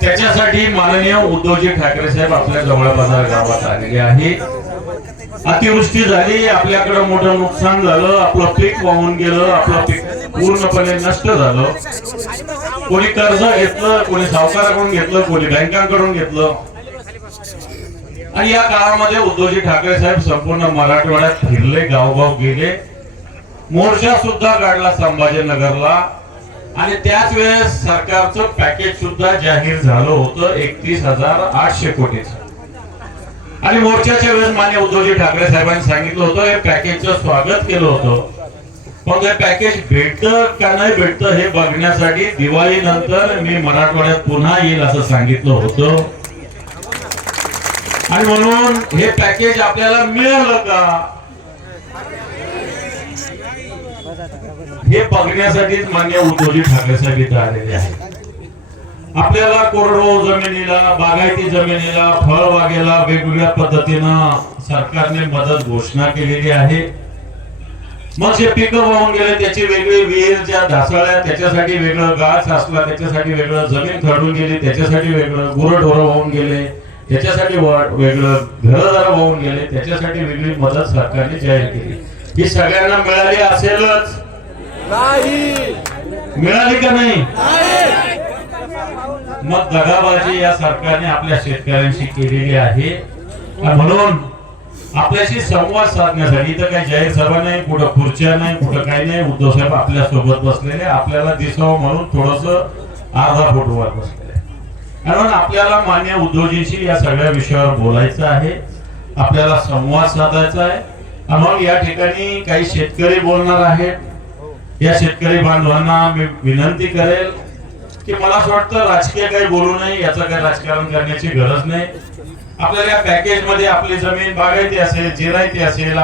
त्याच्यासाठी माननीय उद्धवजी ठाकरे साहेब आपल्या जवळ बाजार गावात आलेले आहे. अतिवृष्टी झाली आपल्याकडे मोठं नुकसान झालं आपलं पीक वाहून गेलं आपलं पीक पूर्णपणे नष्ट झालं. कोणी कर्ज घेतलं कोणी सावकाराकडून घेतलं कोणी बँकांकडून घेतलं. आणि या काळामध्ये उद्धवजी ठाकरे साहेब संपूर्ण मराठवाड्यात फिरले गावगाव गेले. मोर्चा सुद्धा काढला संभाजीनगरला. आणि त्याच वेळेस सरकारचं पॅकेज सुद्धा जाहीर झालं होतं एकतीस हजार आठशे कोटीचं. आणि मोर्चाच्या वेळेस मान्य उद्धवजी ठाकरे साहेबांनी सांगितलं होतं हे पॅकेजचं स्वागत केलं होतं. पण हे पॅकेज भेटतं का नाही भेटतं हे बघण्यासाठी दिवाळी नंतर मी मराठवाड्यात पुन्हा येईल असं सांगितलं होतं. आणि म्हणून हे पॅकेज आपल्याला मिळालं का? हे बघण्यासाठीच मान्य उद्धवजी ठाकरेसाठी आलेले आहे आपल्याला कोरडवाहू जमिनीला बागायती जमिनीला फळबागेला वेगवेगळ्या पद्धतीनं सरकारने मदत घोषणा केलेली आहे. मग जे पिकं वाहून गेले त्याची वेगळी विहीर ज्या ढासळल्या त्याच्यासाठी वेगळं गाछ असला त्याच्यासाठी वेगळं जमीन खरडून गेली त्याच्यासाठी वेगळं गुरढोरं वाहून गेले त्याच्यासाठी वेगळं घरदार वाहून गेले त्याच्यासाठी वेगळी मदत सरकारने जाहीर केली. ही सगळ्यांना मिळाली असेलच. मिळाली का नाही? मग दगाबाजी या सरकारने आपल्या शेतकऱ्यांशी केलेली आहे. म्हणून आपल्याशी संवाद साधण्यासाठी इथं काही जाहीर सभा नाही कुठं खुर्च्या नाही कुठं काही नाही. उद्धव साहेब आपल्यासोबत बसलेले आपल्याला दिसावं म्हणून थोडस अर्धा फुटवर बसलेले. कारण आपल्याला मान्य उद्धवजींशी या सगळ्या विषयावर बोलायचं आहे. आपल्याला संवाद साधायचा आहे. आणि मग या ठिकाणी काही शेतकरी बोलणार आहेत. या शेतकरी बांधवांना मी विनंती करेल की मला असं वाटतं राजकीय काही बोलू नये याचं काही राजकारण करण्याची गरज नाही. आपल्याला या पॅकेजमध्ये आपली जमीन बागायती असेल जिरायती असेल